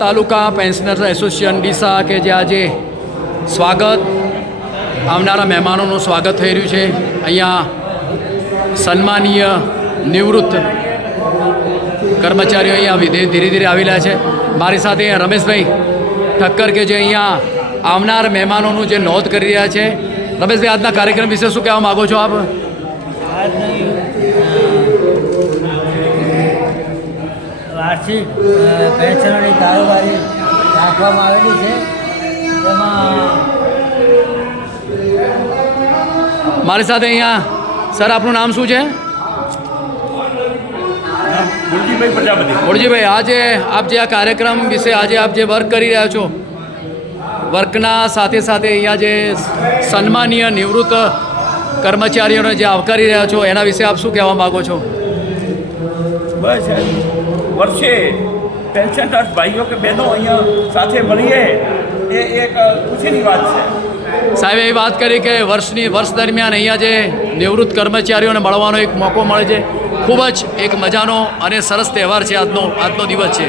તાલુકા pensioners association Deesa કે જે આજે સ્વાગત આવનારા મહેમાનોનું સ્વાગત થઈ રહ્યું છે. અહીંયા સન્માનીય નિવૃત્ત કર્મચારીઓ અહીંયા ધીરે ધીરે આવી રહ્યા છે. મારી સાથે અહીંયા રમેશભાઈ ઠક્કર કે જે અહીંયા આવનાર મહેમાનોનું જે નોંધ કરી રહ્યા છે. રમેશભાઈ, આજના કાર્યક્રમ વિશે શું કહેવા માગો છો આપ? વાર્ષિક પેન્શનોની કારોબારી રાખવામાં આવેલી છે. તેમાં મારી સાથે અહીંયા સર, આપનું નામ શું છે? મુરજીભાઈ પ્રજાપતિ. મુરજીભાઈ, આજે આપ જે આ કાર્યક્રમ વિશે આજે આપ જે વર્ક કરી રહ્યા છો, વર્કના સાથે સાથે અહીંયા જે સન્માનીય નિવૃત્ત કર્મચારીઓને જે આવકારી રહ્યા છો એના વિશે આપ શું કહેવા માગો છો? બસ વર્ષે પેન્શનર્સ ભાઈઓ કે બહેનો અહીંયા સાથે મળીએ એ એક ખુશીની વાત છે. સાહેબ એ વાત કરી કે વર્ષ દરમિયાન અહીંયા જે નિવૃત્ત કર્મચારીઓને મળવાનો એક મોકો મળે છે. ખૂબ જ એક મજાનો અને સરસ તહેવાર છે આજનો દિવસ છે.